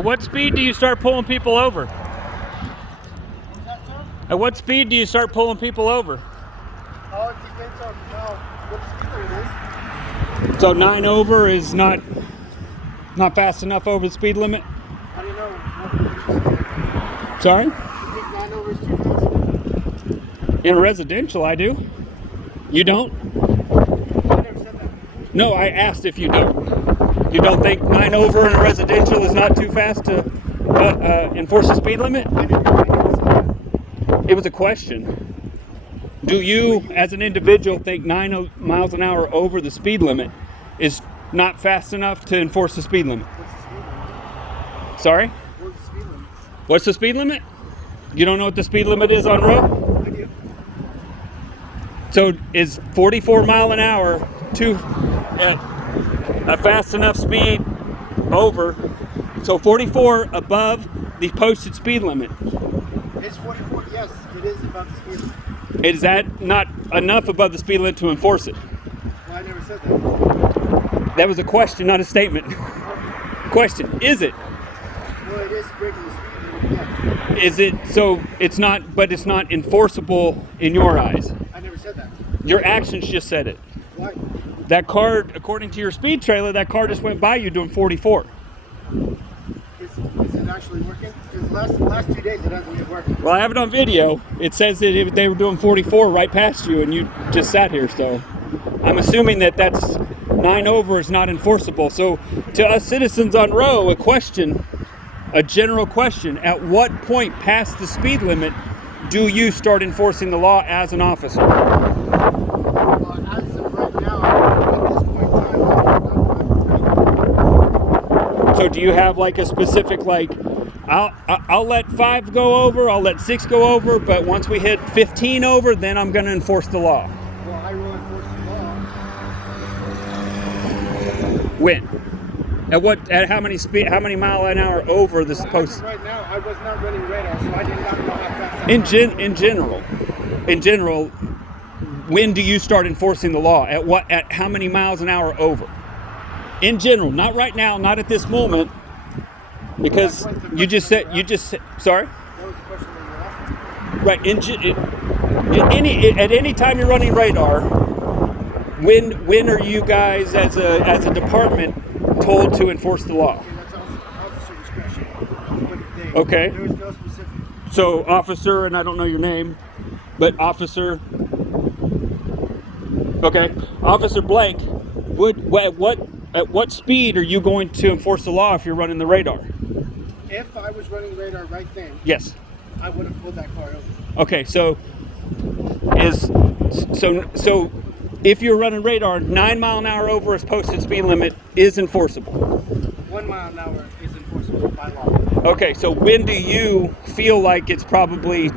At what speed do you start pulling people over? At what speed do you start pulling people over? Oh, it depends on what speed limit is. So 9 over is not fast enough over the speed limit? I don't know. Sorry? You think 9 over is too fast? In residential, I do. You don't? I never said that. No, I asked if you don't. You don't think 9 over in a residential is not too fast to enforce the speed limit? I never said that. It was a question. Do you, as an individual, think 9 miles an hour over the speed limit is not fast enough to enforce the speed limit? What's the speed limit? Sorry? What's the speed limit? What's the speed limit? You don't know what the speed limit is on Roe? I do. So is 44 mile an hour a fast enough speed over? So 44 above the posted speed limit. It's 44. Yes, it is above the speed limit. Is that not enough above the speed limit to enforce it? Well, I never said that. That was a question, not a statement. Question, is it? Well, it is breaking the speed limit, yeah. Is it, so it's not, but it's not enforceable in your eyes? I never said that. Your actions just said it. Why? That car, according to your speed trailer, that car just went by you doing 44. Is it actually working? Because the last 2 days it hasn't been working. Well, I have it on video. It says that they were doing 44 right past you and you just sat here, so I'm assuming that that's 9 over is not enforceable. So to us citizens on Roe, a general question, at what point past the speed limit do you start enforcing the law as an officer? Well, as of right now, at this point in time, So do you have like a specific, like, I'll let 5 go over, I'll let 6 go over, but once we hit 15 over, then I'm going to enforce the law? well, I will enforce the law. When? At how many mile an hour over the post? Right now, I was not running radar, so I did not know how fast I In general, when do you start enforcing the law? At how many miles an hour over? In general, not right now, not at this moment, because you just said, sorry? That was the question that you were Right. At any time you're running radar, when are you guys as a department told to enforce the law? asking. That's officer discretion. Okay. There was no specific. So, officer, and I don't know your name, but officer. Okay, Officer Blank. At what speed are you going to enforce the law if you're running the radar? If I was running radar right then, Yes. I would have pulled that car over. Okay, so if you're running radar, 9 mile an hour over as posted speed limit is enforceable. 1 mile an hour is enforceable by law. Okay, so when do you feel like it's probably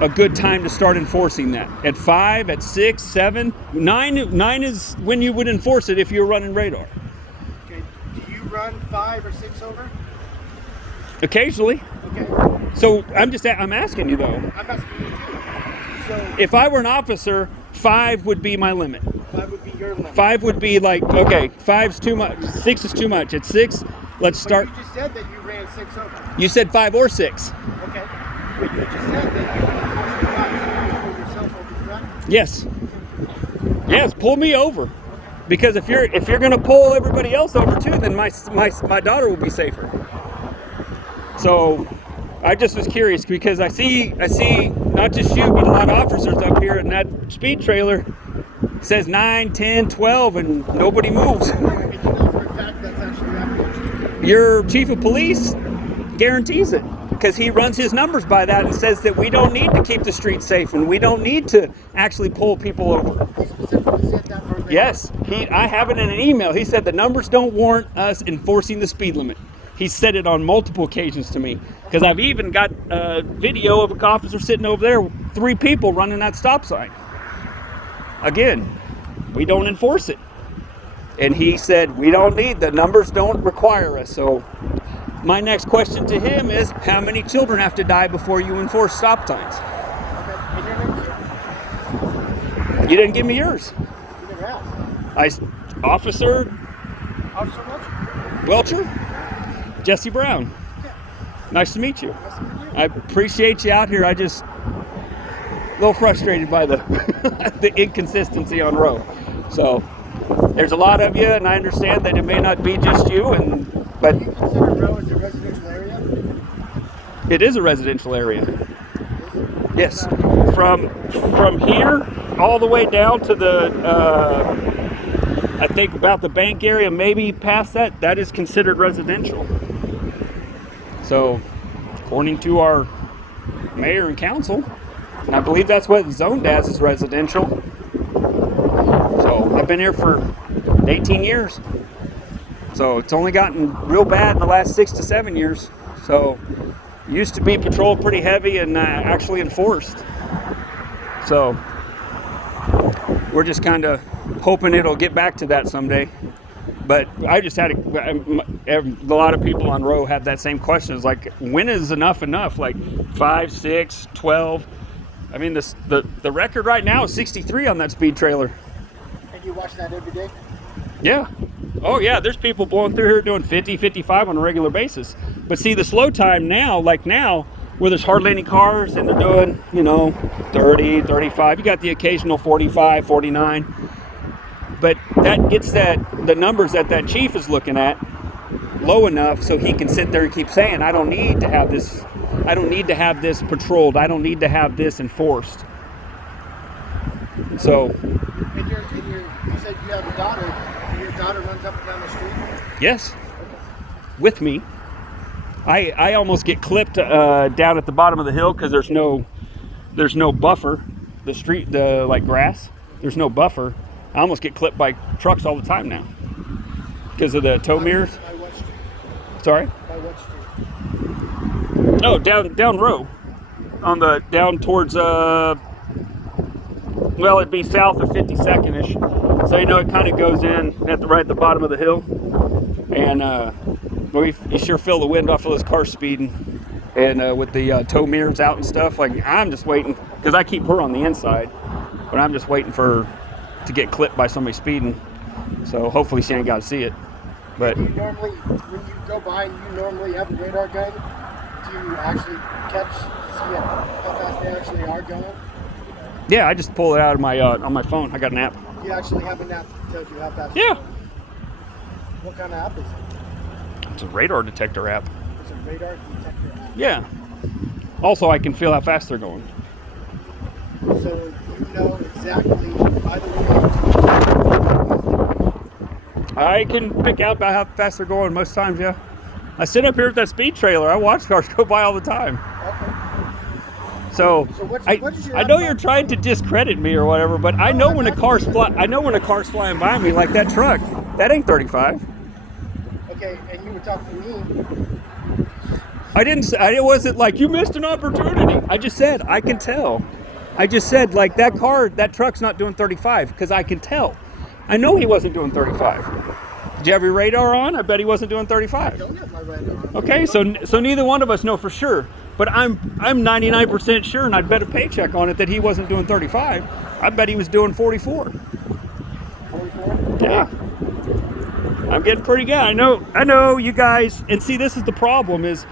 a good time to start enforcing that? At 5, at 6, 7? 9 is when you would enforce it if you're running radar. Okay. Do you run 5 or 6 over? Occasionally. Okay. So I'm asking you though. I'm asking you too. So If I were an officer, 5 would be my limit. 5 would be your limit. 5 would be like, okay, 5's too much. 6 is too much. At 6, let's start. But you just said that you ran 6 over. You said 5 or 6. Okay. But you just said that you would enforce the 5, so you would pull yourself over, correct? Yes. Yes, pull me over. Because if you're gonna pull everybody else over too, then my daughter will be safer. So I just was curious because I see not just you but a lot of officers up here, and that speed trailer says 9, 10, 12 and nobody moves. And you know for a fact that's actually happening. Your chief of police guarantees it because he runs his numbers by that and says that we don't need to keep the streets safe and we don't need to actually pull people over. He specifically said that verbatim. Yes, I have it in an email. He said the numbers don't warrant us enforcing the speed limit. He said it on multiple occasions to me because I've even got a video of an officer sitting over there, 3 people running that stop sign. Again, we don't enforce it. And he said, we don't need, the numbers don't require us. So my next question to him is, how many children have to die before you enforce stop signs? Okay. And your name, sir? You didn't give me yours. You never asked. Officer Officer Welch? Welcher? Jesse Brown. Yeah. Nice to meet you. Nice to meet you. I appreciate you out here. I just a little frustrated by the the inconsistency on Roe. So there's a lot of you, and I understand that it may not be just you, but Do you consider Roe as a residential area? it is a residential area. Is it? Yes, from here all the way down to the I think about the bank area, maybe past that. That is considered residential. So, according to our mayor and council, and I believe that's what zoned as is residential. So I've been here for 18 years. So it's only gotten real bad in the last 6 to 7 years. So used to be patrolled pretty heavy and actually enforced. So we're just kind of hoping it'll get back to that someday. But I just had a lot of people on Roe have that same question. It's like, when is enough? Like 5, 6, 12. I mean, the record right now is 63 on that speed trailer. And you watch that every day? Yeah. Oh, yeah. There's people blowing through here doing 50, 55 on a regular basis. But see, the slow time now, like now, where there's hardly any cars and they're doing, 30, 35. You got the occasional 45, 49. But that gets the numbers that chief is looking at low enough so he can sit there and keep saying, I don't need to have this patrolled. I don't need to have this enforced. So. And you said you have a daughter, and your daughter runs up and down the street? Yes. With me. I almost get clipped down at the bottom of the hill because there's no buffer. The street, like grass, there's no buffer. I almost get clipped by trucks all the time now because of the tow mirrors. By what street? Sorry? By what street? Oh, down Roe, down towards it'd be south of 52nd-ish. So it kind of goes in right at the bottom of the hill, and you sure feel the wind off of those cars speeding, and with the tow mirrors out and stuff. Like, I'm just waiting because I keep her on the inside, but I'm just waiting for her to get clipped by somebody speeding. So hopefully she ain't got to see it. But Do you normally, when you go by, you normally have a radar gun to actually catch to see how fast they actually are going? yeah, I just pull it out of my on my phone. I got an app. You actually have an app that tells you how fast Yeah, they're going? What kind of app is it? it's a radar detector app. It's a radar detector app. Yeah. Also, I can feel how fast they're going. So you know exactly, by the way, I can pick out about how fast they're going most times. Yeah. I sit up here with that speed trailer. I watch cars go by all the time. okay. So what is your I know app you're about? trying to discredit me or whatever, but I know when a car's flying by me like that truck. That ain't 35. Okay, and you were talking to me. It wasn't like you missed an opportunity. I just said I can tell. I just said like that truck's not doing 35 because I can tell. I know he wasn't doing 35. Did you have your radar on? I bet he wasn't doing 35. I don't have my radar on. Okay, so neither one of us know for sure. But I'm 99% sure, and I'd bet a paycheck on it that he wasn't doing 35. I bet he was doing 44. 44? Yeah. I'm getting pretty good. I know you guys, and see, this is the problem is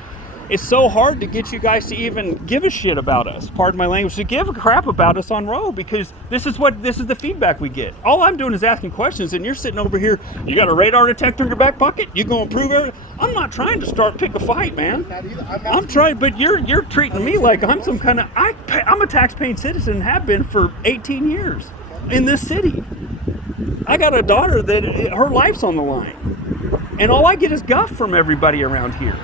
it's so hard to get you guys to even give a shit about us. Pardon my language, to give a crap about us on Roe, because this is the feedback we get. All I'm doing is asking questions, and you're sitting over here, you got a radar detector in your back pocket? You gonna prove it? I'm not trying to pick a fight, man. Not either. I'm trying, but you're treating me like I'm some kind of, I'm a tax-paying citizen and have been for 18 years in this city. I got a daughter that her life's on the line, and all I get is guff from everybody around here.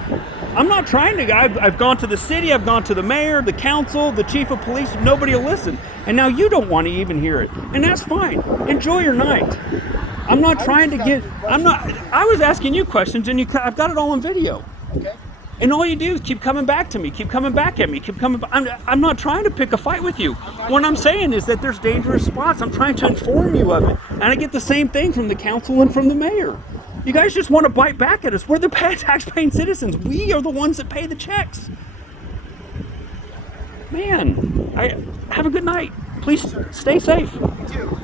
I'm not trying to. I've gone to the city, I've gone to the mayor, the council, the chief of police. Nobody will listen, and now you don't want to even hear it, and that's fine. Enjoy your night. I'm not trying to get. I was asking you questions, and I've got it all on video. Okay. And all you do is keep coming back to me, keep coming back at me, I'm not trying to pick a fight with you. What I'm saying is that there's dangerous spots. I'm trying to inform you of it. And I get the same thing from the council and from the mayor. You guys just want to bite back at us. We're the tax-paying citizens. We are the ones that pay the checks. Man, have a good night. Please stay safe. You too.